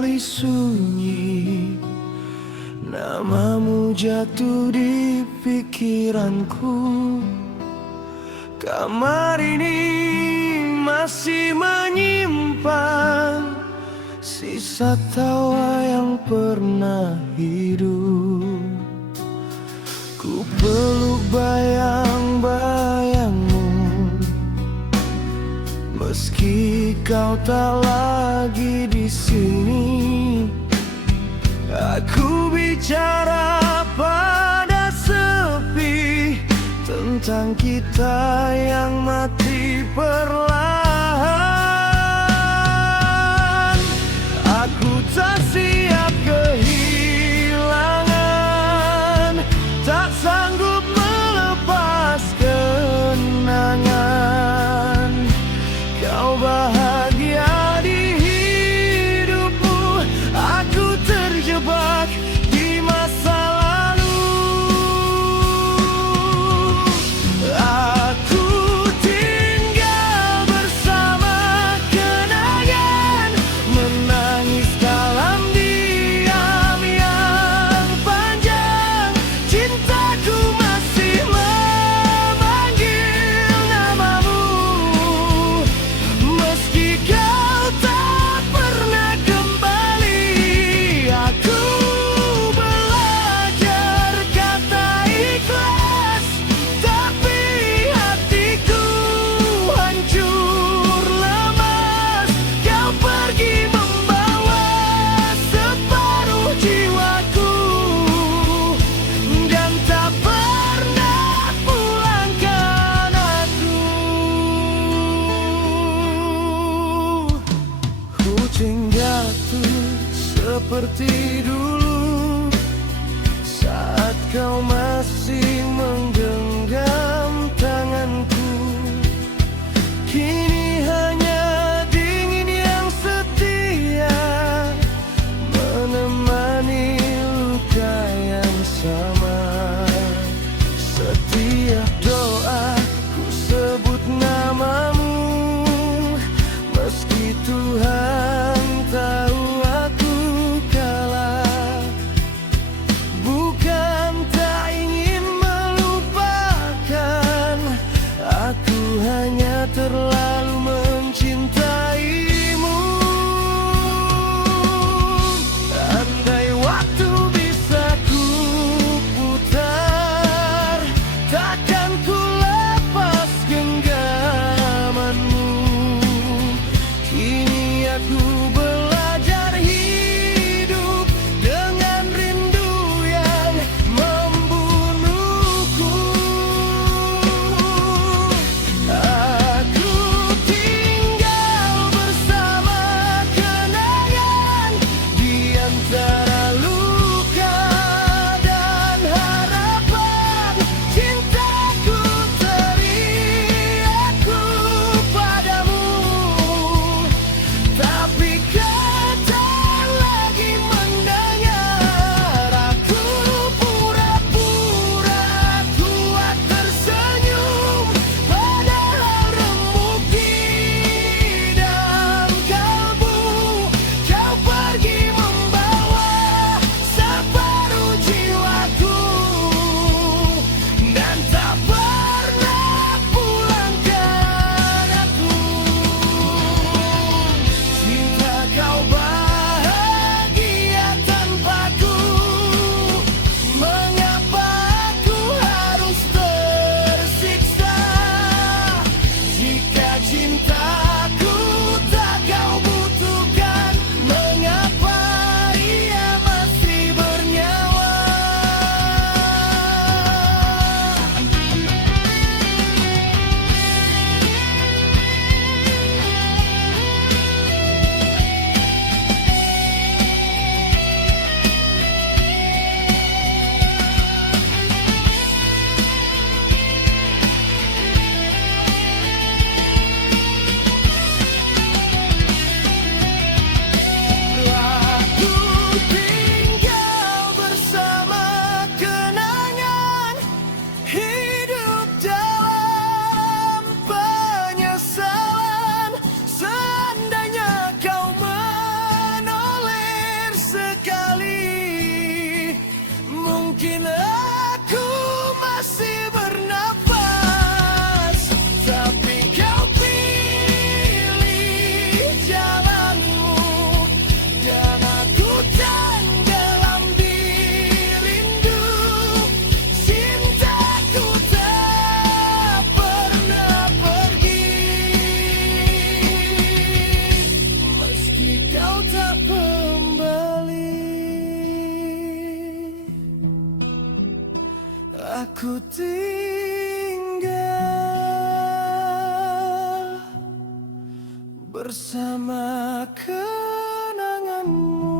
kembali sunyi, namamu jatuh di pikiranku. Kamar ini masih menyimpan sisa tawa yang pernah hidup. Ku peluk bayang-bayangmu, meski kau tak lagi di sini. Aku bicara pada sepi tentang kita yang mati perlahan. Aku tak siap kehilangan, tak sanggup melepas kenangan. Kau bahagia di hidupmu, aku terjebak di masa lalu. Aku tinggal bersama kenangan, menangis dalam diam yang panjang. Cintaku masih memanggil namamu, meski kau tak pernah kembali. Aku belajar kata ikhlas, tapi hatiku hancur lemas. Kau pergi membawa separuh jiwaku, dan tak pernah pulangkan aku. Ku tinggal tuh seperti dulu, saat kau masih menggenggam tanganku. Kini hanya dingin yang setia, menemani luka yang sama. Setiap doa ku sebut namamu, meski Tuhan tahu aku kalah. Bukan tak ingin melupakan, ku tinggal bersama kenanganmu.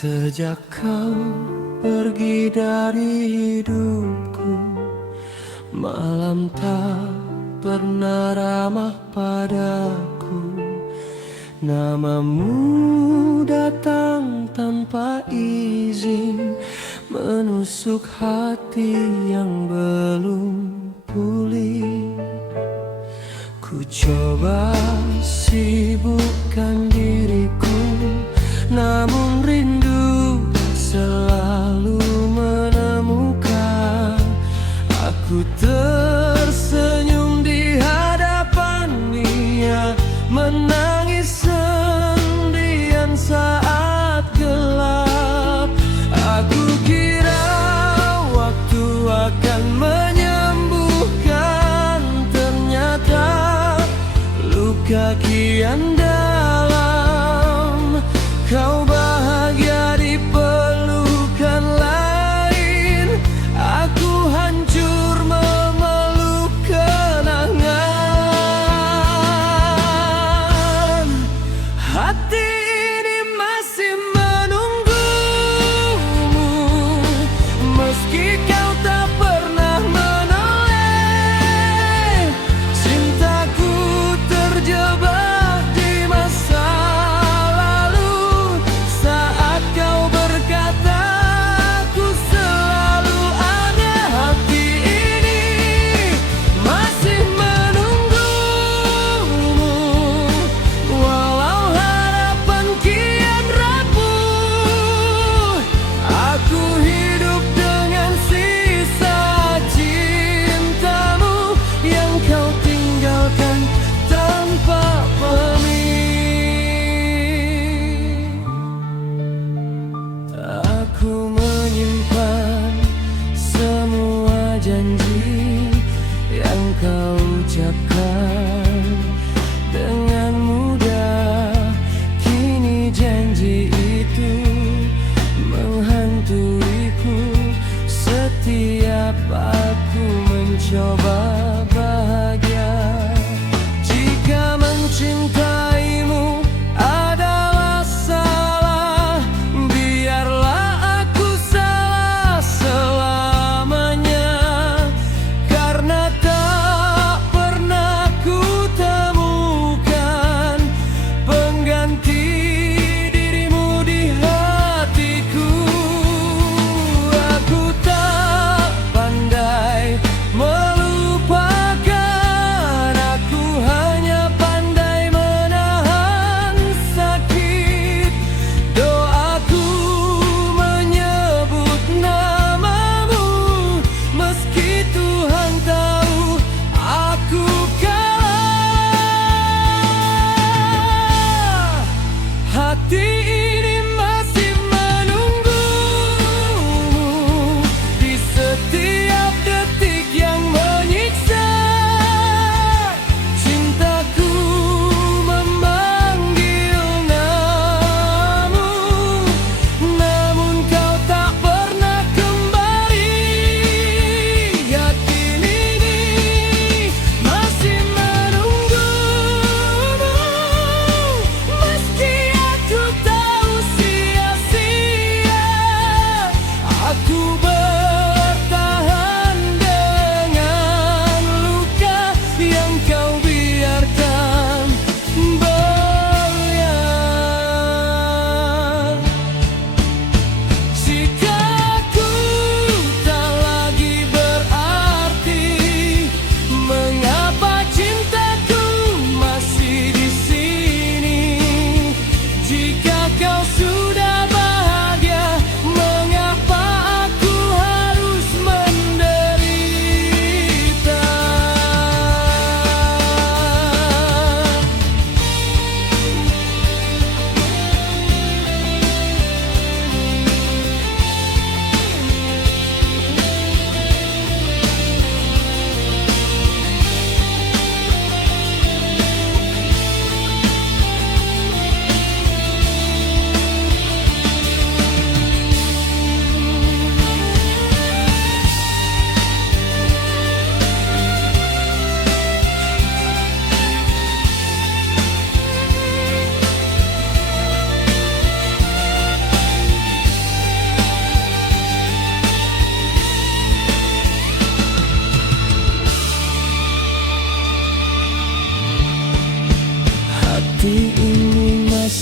Sejak kau pergi dari hidupku, malam tak pernah ramah padaku. Namamu datang tanpa izin, menusuk hati yang belum pulih. Ku coba sibukkan diriku, namun rindu selalu menemukan. Aku tersenyum di hadapannya, menangis sendirian saat gelap. Aku kira waktu akan menyembuhkan, ternyata luka kian dalam. Kau bahagia di pelukan lain, aku hancur memeluk kenangan. Hati ini masih menunggumu, meski kau tak pernah menoleh. Cintaku terjebak di masa lalu, saat kau berkata aku selalu ada. Hati ini masih menunggumu, walau harapan kian rapuh. Aku hidup dengan sisa cintamu yang kau tinggalkan tanpa pamit. Aku menyimpan semua janji yang kau ucapkan dengan mudah. Kini janji itu menghantuiku setiap aku mencoba bahagia. Jika mencintaimu adalah salah, biarlah aku salah selamanya. Karena tak pernah ku temukan pengganti dirimu di hatiku. Aku tak pandai melupakan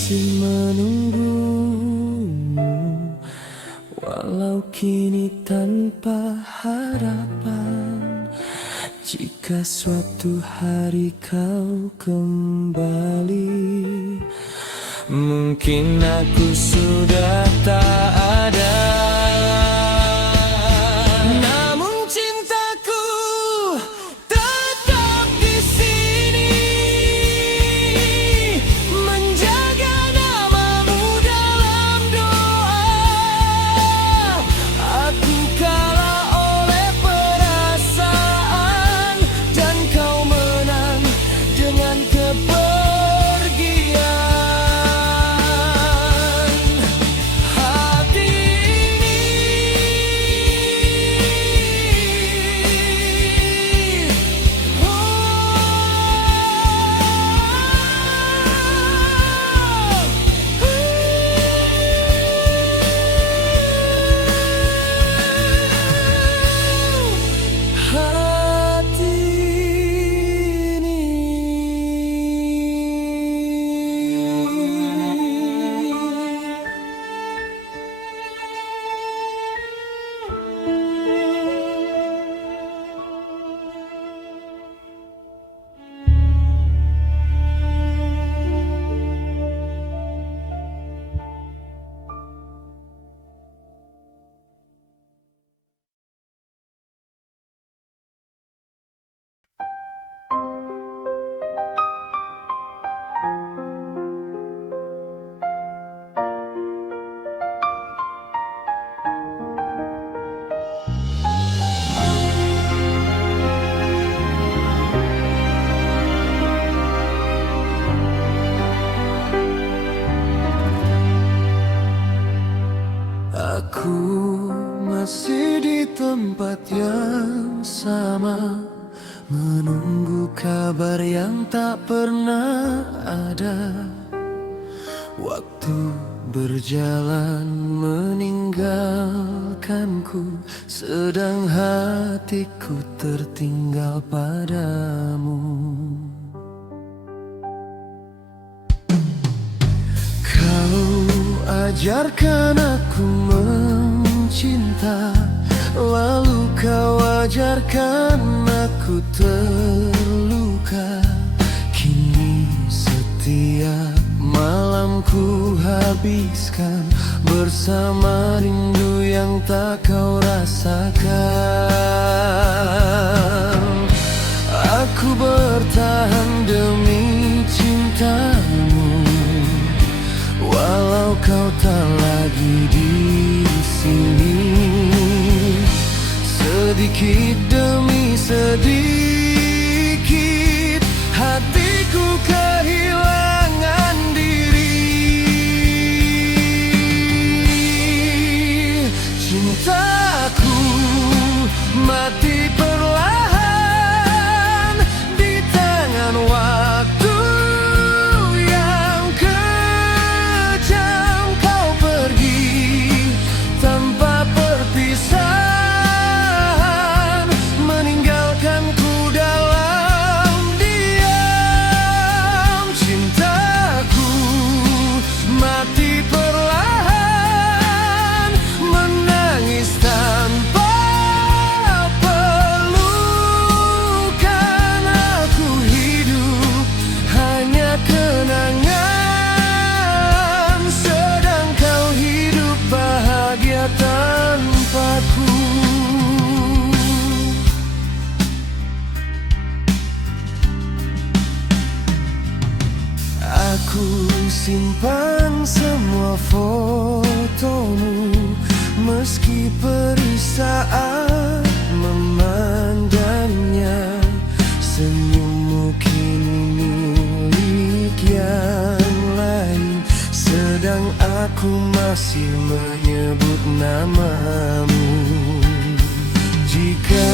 masih menunggumu, walau kini tanpa harapan. Jika suatu hari kau kembali, mungkin aku sudah tak ada. Namun cintaku tetap di sini, menjaga namamu dalam doa. Aku kalah oleh perasaan, dan kau menang dengan kepergian. Hati Aku masih di tempat yang sama, menunggu kabar yang tak pernah ada. Waktu berjalan meninggalkanku, sedang hatiku tertinggal padamu. Kau ajarkan aku mencinta, lalu kau ajarkan aku terluka. Kini setiap malam ku habiskan bersama rindu yang tak kau rasakan. Aku bertahan demi cintamu, walau kau tak lagi di sini. Sedikit demi sedikit hatiku kehilangan diri. Cintaku mati perlahan di tangan waktu yang kejam. Kau pergi tanpa perpisahan, meninggalkanku dalam diam. Cintaku mati perlahan, menangis tanpa pelukan. Aku hidup hanya kenangan, sedang kau hidup bahagia tanpaku. Aku simpan semua fotomu, meski perih saat memandangnya. Senyummu kini milik yang lain, sedang aku masih menyebut namamu. Jika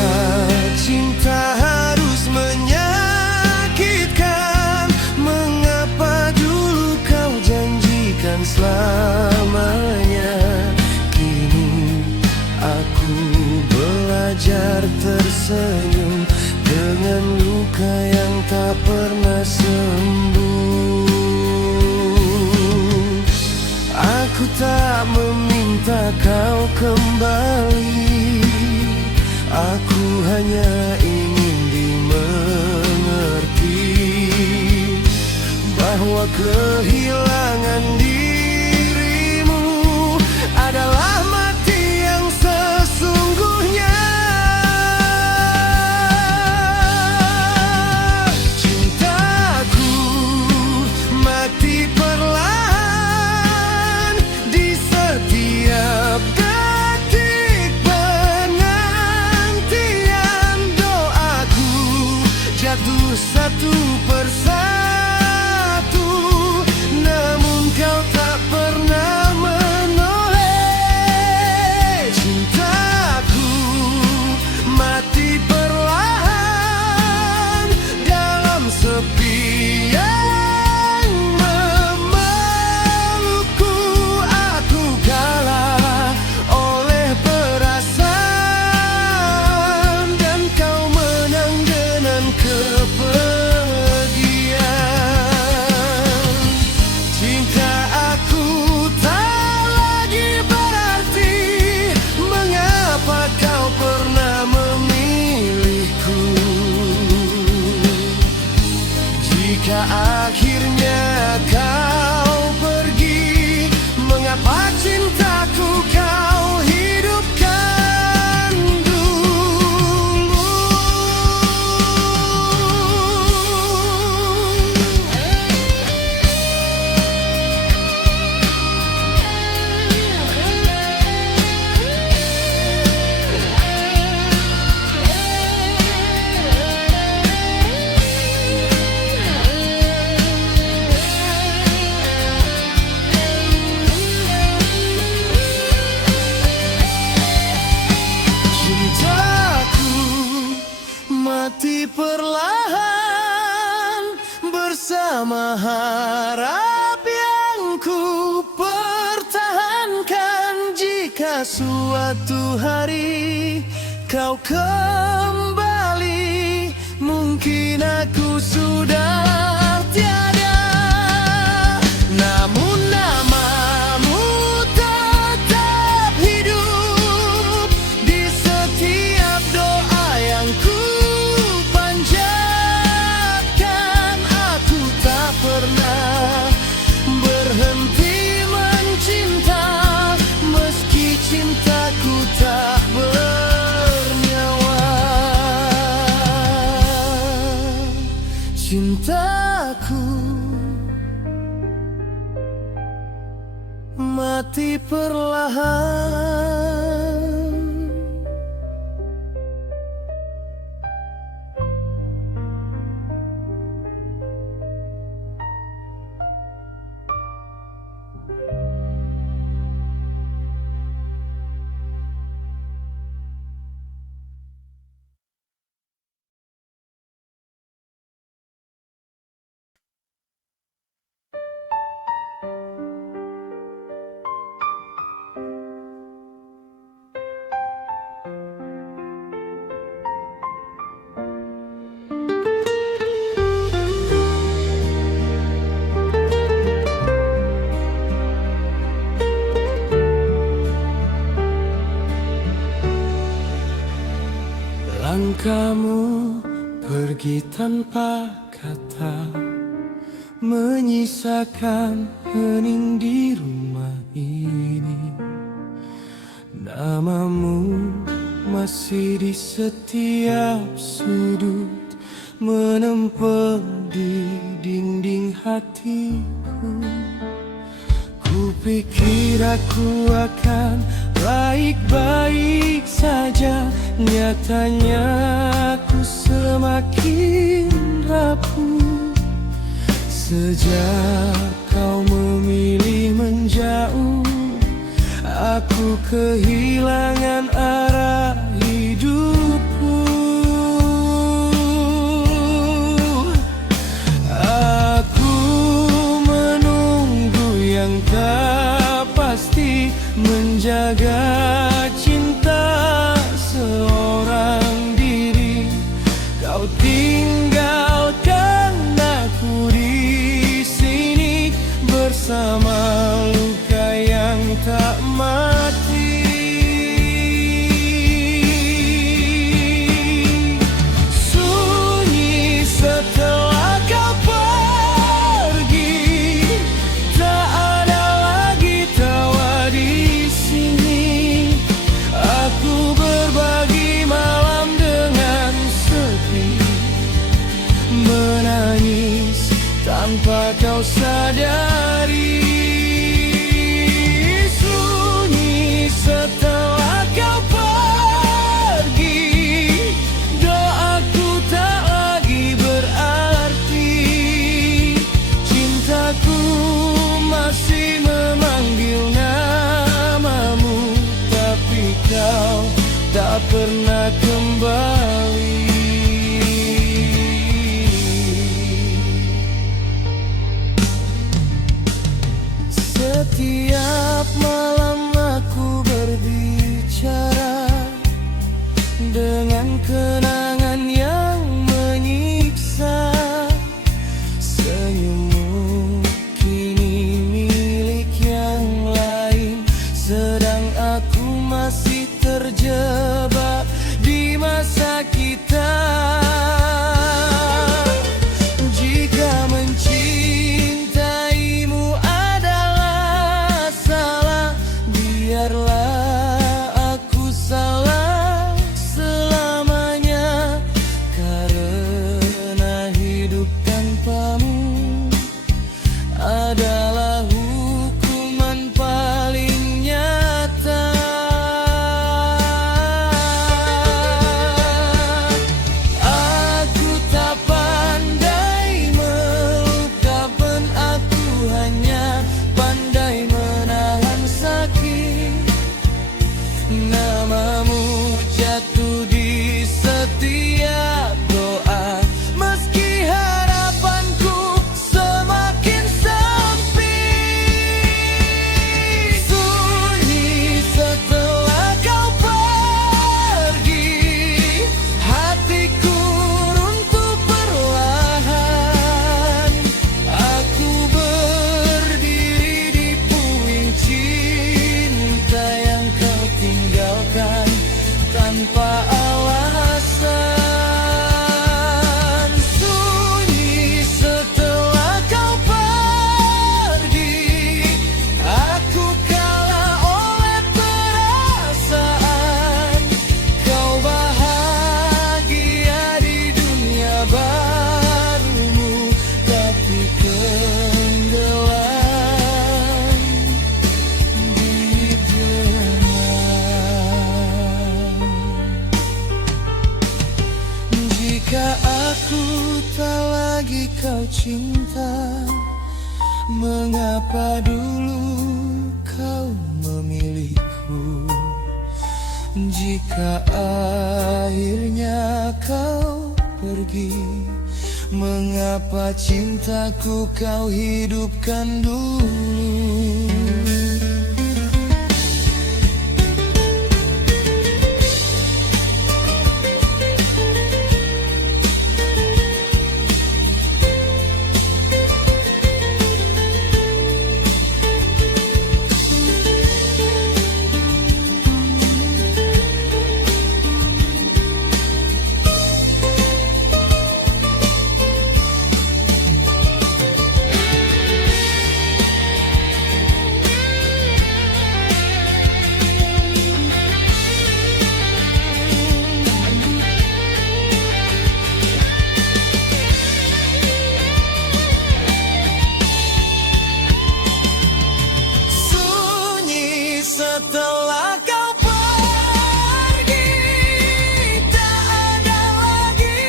cinta harus menyakitkan, mengapa dulu kau janjikan selamanya? Kini aku belajar tersenyum dengan luka yang tak pernah sembuh. tak meminta kau kembali. Aku hanya ingin dimengerti bahwa kehilangan dirimu adalah mati yang sesungguhnya. Cintaku mati perlahan di setiap detik penantian doaku jatuh satu persatu, namun kau tak pernah menoleh. Cintaku mati perlahan dalam sepi yang memelukku. Aku kalah oleh perasaan dan kau menang dengan kepergian. Cinta aku tak lagi berarti. Mengapa kau pernah memilihku? Jika akhirnya kau pergi, mengapa cintaku kau hidupkan dulu? Cintaku mati perlahan bersama harap yang ku pertahankan. Jika suatu hari kau kembali, mungkin aku sudah tiada, namun namamu tetap hidup di setiap doa yang ku panjatkan. Aku tak pernah berhenti mencinta, meski cintaku tak bernyawa. Cintaku mati perlahan. Langkahmu pergi tanpa kata, menyisakan hening di rumah ini. Namamu masih di setiap sudut, menempel di dinding hatiku. Kupikir aku akan baik-baik saja, nyatanya aku semakin rapuh. Sejak kau memilih menjauh, aku kehilangan arah hidupku. Aku menunggu yang tak pasti, menjaga cinta seorang diri. Kau tinggalkan aku di sini bersama luka yang tanpa kau sadari. Sunyi setelah kau pergi, doaku tak lagi berarti. Cintaku masih memanggil namamu, tapi kau tak pernah kembali. Setiap malam aku berbicara dengan kenangan yang menyiksa. Senyummu kini milik yang lain, sedang aku masih terjebak di masa kita. Jika mencintaimu adalah salah, biarlah aku salah selamanya. Karena hidup tanpamu adalah hukuman paling nyata. Aku tak pandai melupakan, aku hanya pandai menahan sakit. Namamu jatuh di setiap doa, meski harapanku semakin sempit. Sunyi setelah kau pergi, hatiku runtuh perlahan. Aku berdiri di puing cinta yang kau tinggalkan tanpa alasan. Sunyi setelah kau pergi, aku kalah oleh perasaan. Kau bahagia di dunia barumu, tapi tenggelam di denang. Jika aku tak lagi kau cinta, mengapa dulu kau memilihku? Jika akhirnya kau pergi, mengapa cintaku kau hidupkan dulu? Sunyi setelah kau pergi, tak ada lagi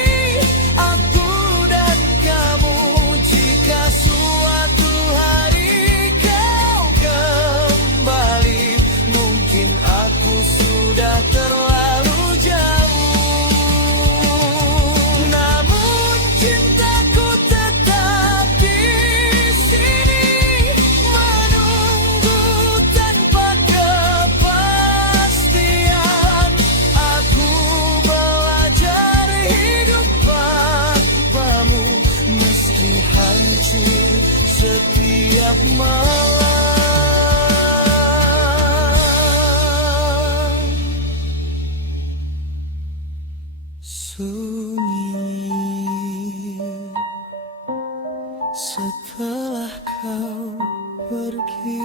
aku dan kamu. Jika suatu hari kau kembali, mungkin aku sudah terlalu jauh. Namun cintaku tetap di sini, menunggu tanpa kepastian. Aku belajar hidup tanpamu, meski hancur setiap malam. Sunyi setelah kau pergi.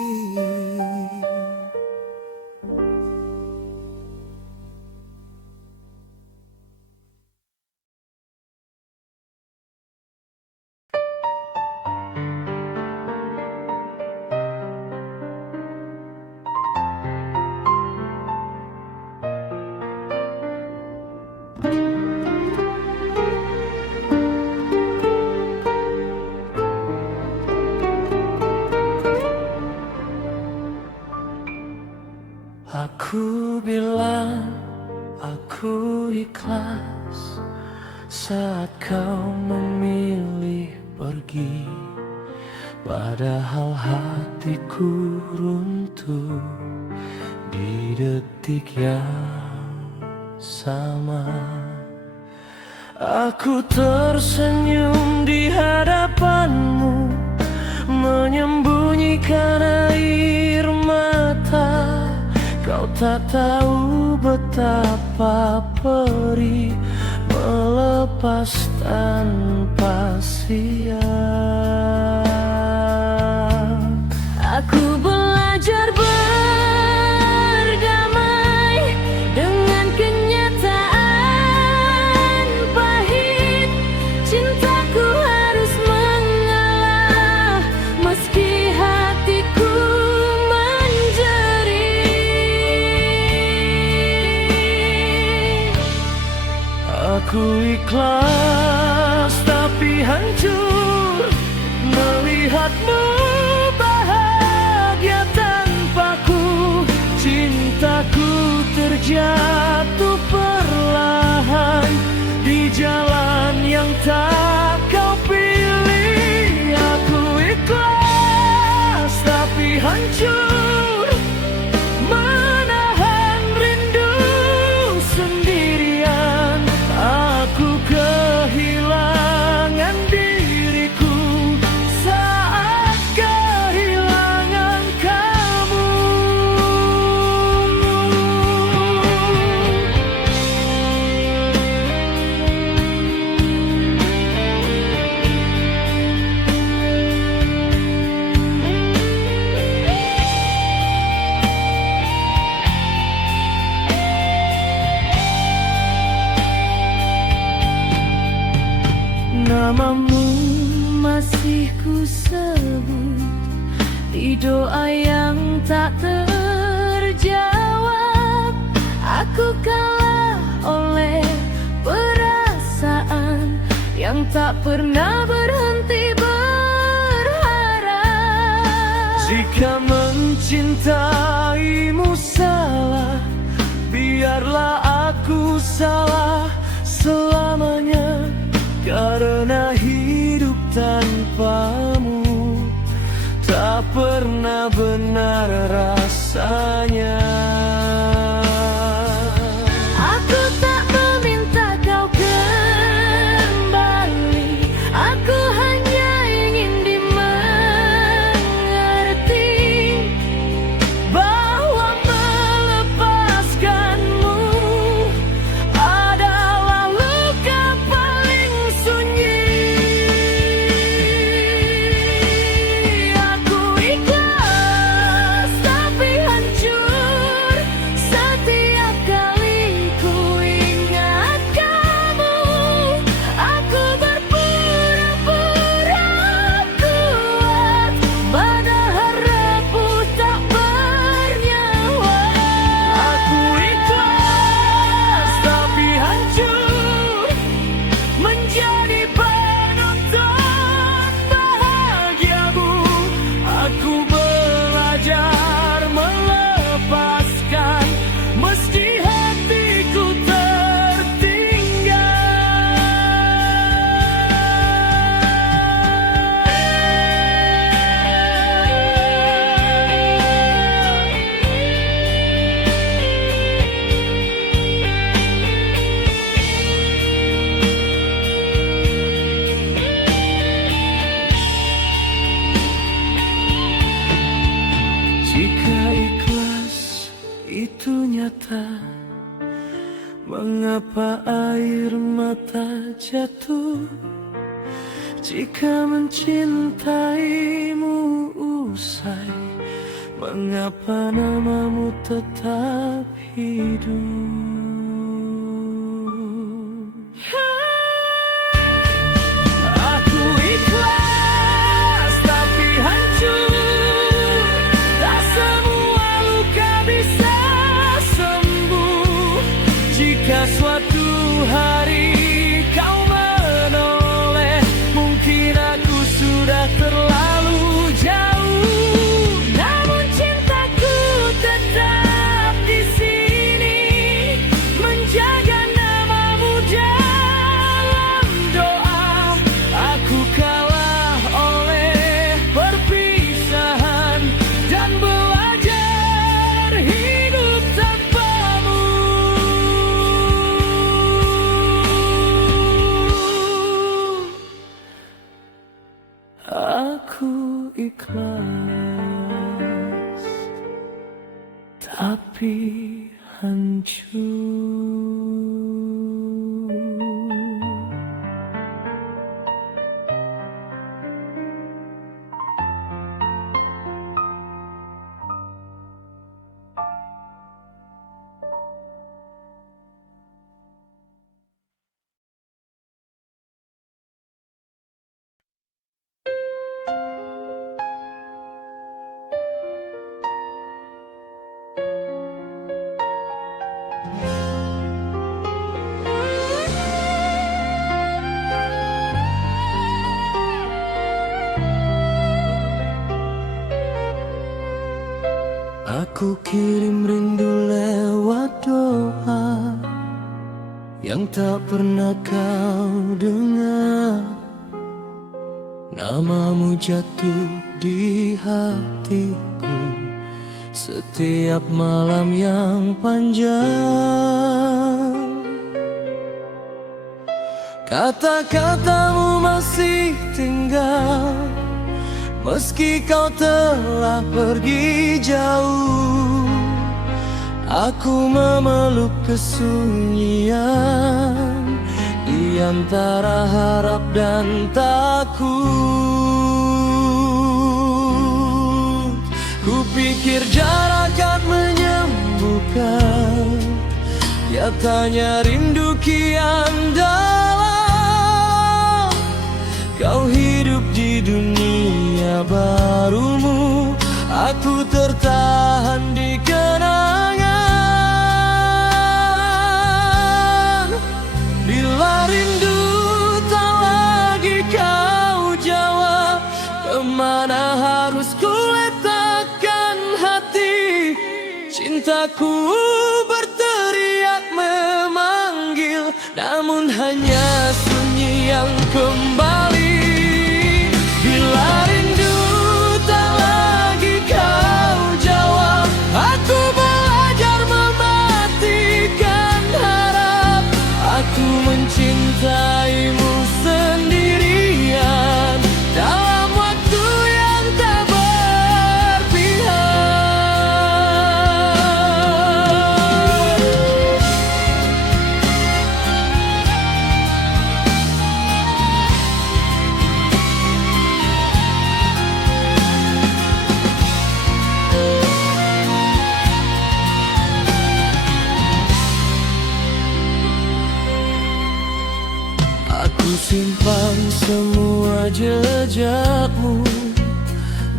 ikhlas saat kau memilih pergi, padahal hatiku runtuh di detik yang sama. Aku tersenyum di hadapanmu, menyembunyikan air mata. Kau tak tahu betapa perih melepas tanpa siap. Aku belajar berdamai dengan kenyataan pahit. Cintaku harus mengalah meski hatiku menjerit. Aku ikhlas tapi hancur melihatmu bahagia tanpaku. Cintaku terjatuh perlahan di jalan yang tak kau pilih. Aku ikhlas tapi hancur menahan rindu sendirian. Aku kehilangan diriku saat kehilangan kamu. Namamu masih ku sebut di doa yang tak terjawab. Aku kalah oleh perasaan yang tak pernah berhenti berharap. Jika mencintaimu salah, biarlah aku salah selamanya. Karena hidup tanpamu tak pernah benar rasanya. Aku tak meminta kau kembali, aku hanya ingin dimengerti bahwa melepaskanmu adalah luka paling sunyi. Aku ikhlas tapi hancur setiap kali ku ingat kamu. Aku berpura-pura kuat, padahal rapuh tak bernyawa. Aku ikhlas tapi hancur menjadi penonton bahagiamu. Aku belajar melepaskan meski hatiku tertinggal. Jika ikhlas itu nyata, mengapa air mata jatuh? Jika mencintaimu usai, mengapa namamu tetap hidup? Aku ikhlas tapi hancur, tak semua luka bisa sembuh. Jika suatu hari kau menoleh, mungkin aku sudah terlalu jauh. Namun cintaku tetap di sini, menjaga namamu tapi hancur. Aku kirim rindu lewat doa yang tak pernah kau dengar. Namamu jatuh di hatiku setiap malam yang panjang. Kata-katamu masih tinggal meski kau telah pergi jauh. Aku memeluk kesunyian di antara harap dan takut. Kupikir jarak akan menyembuhkan, nyatanya rindu kian dalam. Kau hidup di dunia barumu, aku tertahan di kenangan. Bila rindu tak lagi kau jawab, kemana harus ku letakkan hati? Cintaku berteriak memanggil, namun hanya sunyi yang kembali. Bila rindu tak lagi kau jawab, aku belajar mematikan harap. Aku mencintaimu sendirian dalam waktu yang tak berpihak. Aku simpan semua jejakmu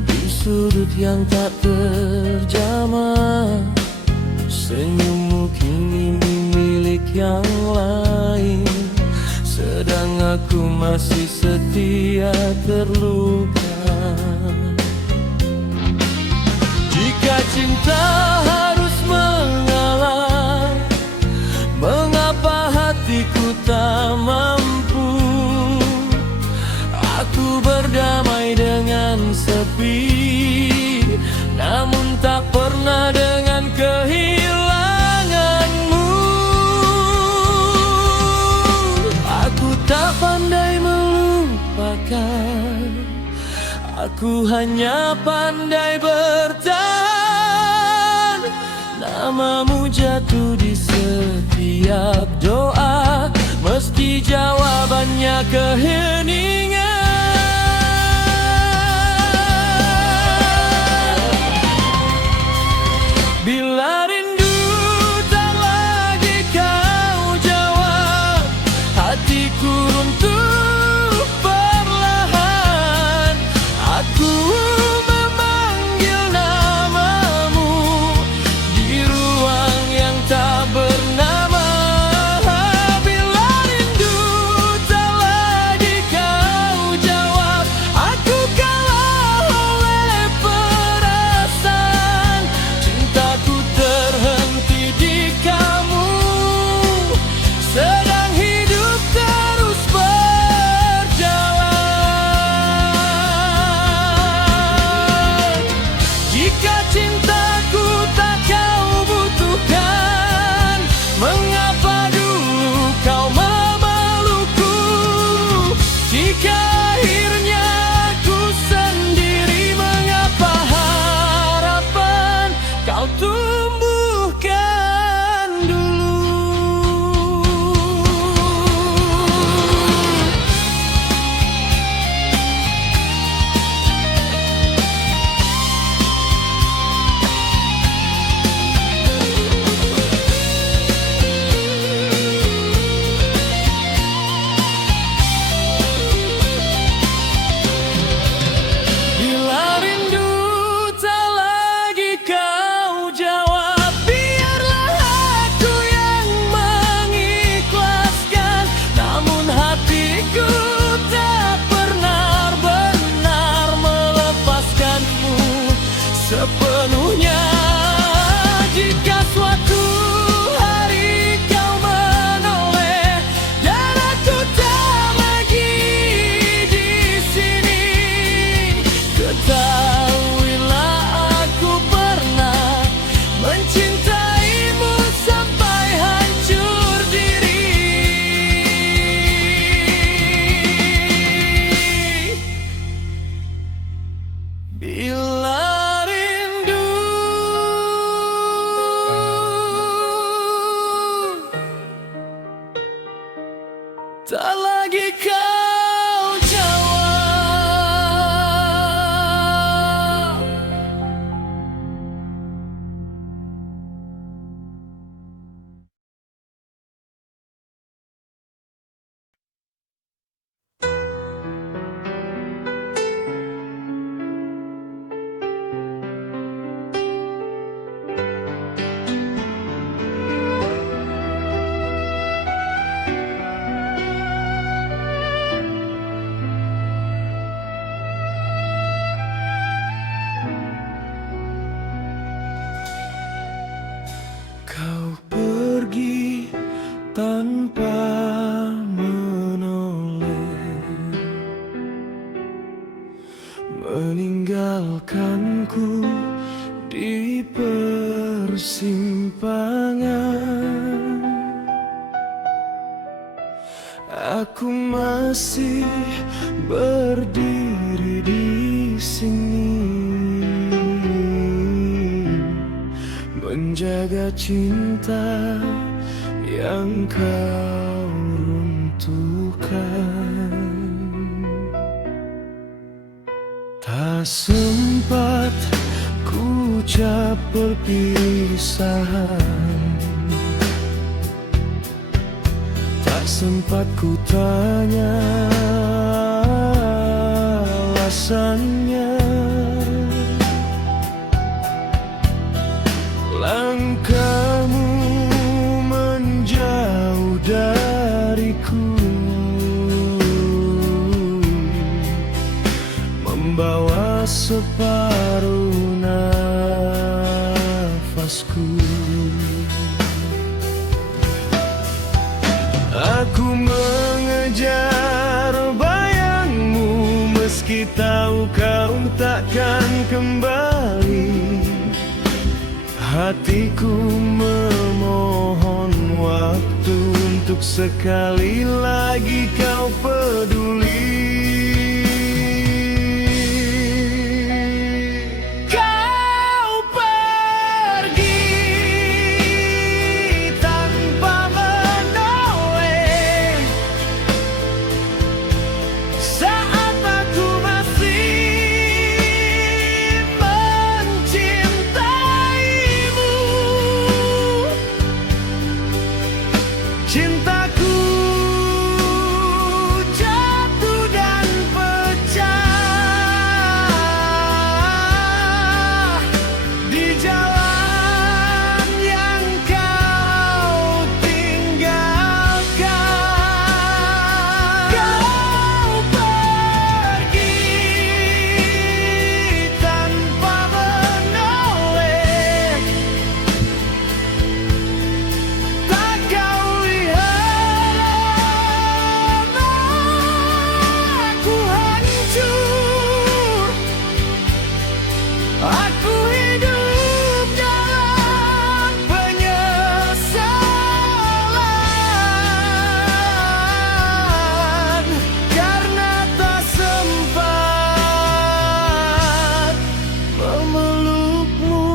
di sudut yang tak terjamah. Senyummu kini milik yang lain, sedang aku masih setia terluka. Jika cinta harus mengalah, mengapa hatiku tak mampu? Aku berdamai dengan sepi, namun tak pernah dengan kehilanganmu. Aku tak pandai melupakan, aku hanya pandai bertahan. Namamu jatuh di setiap doa, meski jawabannya keheningan. Bila rindu tak lagi kau jawab, hatiku runtuh perlahan. Aku memanggil namamu di ruang yang tak bernama. Bila rindu tak lagi kau jawab, aku kalah oleh perasaan. Cintaku terhenti di kamu, sedang hidup terus berjalan. Jika cintaku tak kau butuhkan, mengapa dulu kau memelukku? Jika akhirnya aku sendiri, mengapa harapan kau tumbuhkan? meninggalkanku di persimpangan. Aku masih berdiri di sini, menjaga cinta yang kau runtuhkan. Tak sempat ku ucap perpisahan, tak sempat ku tanya alasannya. Langkahmu menjauh dariku, membawa separuh nafasku. Aku mengejar bayangmu, meski tahu kau takkan kembali. Hatiku memohon waktu untuk sekali lagi kau peduli. Kau pergi tanpa menoleh saat aku masih cintaku jatuh dan pecah di jalan yang kau tinggalkan. Kau pergi tanpa menoleh, tak kau aku hidup dalam penyesalan karena tak sempat memelukmu,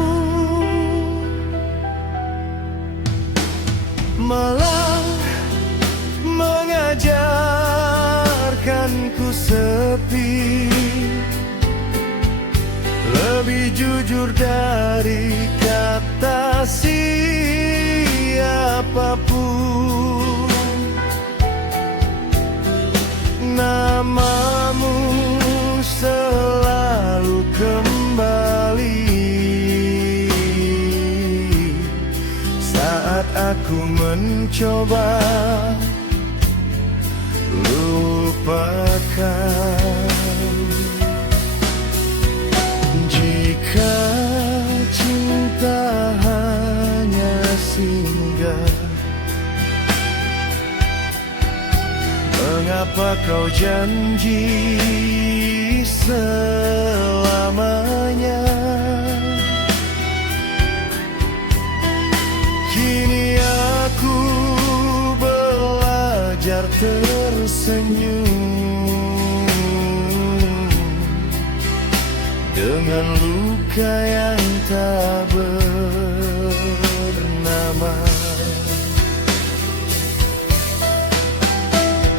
malah mengajarkanku sepi, lebih jujur dari kata siapapun. Namamu selalu kembali saat aku mencoba lupakan. Jika cinta hanya singgah, mengapa kau janji selamanya? Kini aku belajar tersenyum dengan luka yang tak bernama.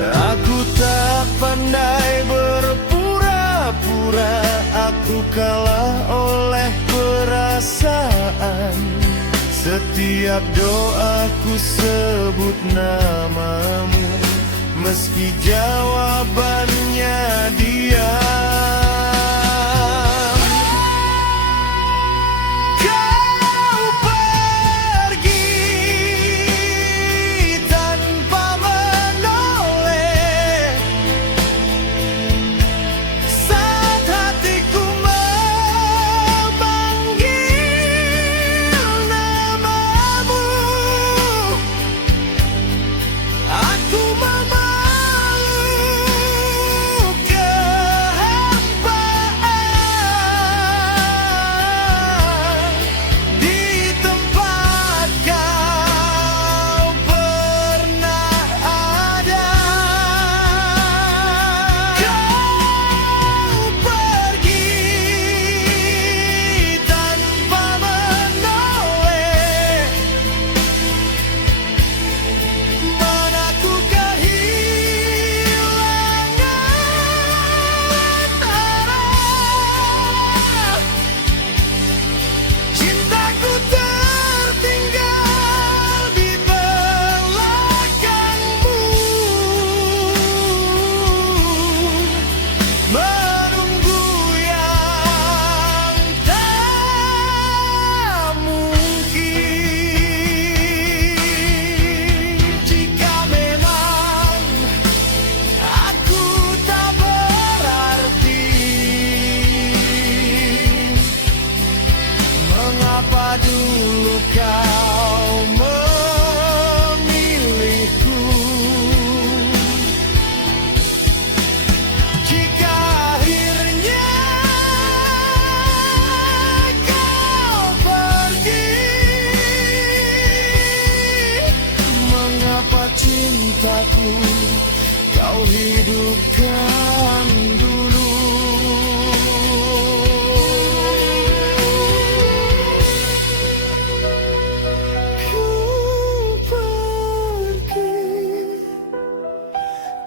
Aku tak pandai berpura-pura, aku kalah oleh perasaan. Setiap doaku sebut namamu, meski jawabannya diam. Aku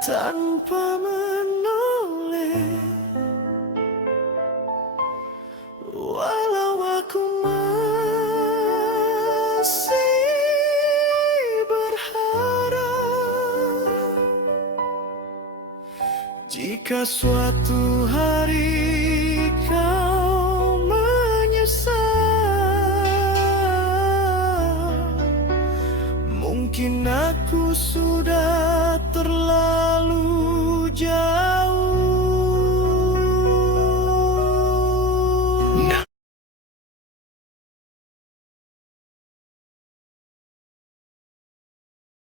tanpa menoleh. Walau aku masih berharap, jika suatu hari kau menyesal, mungkin aku sudah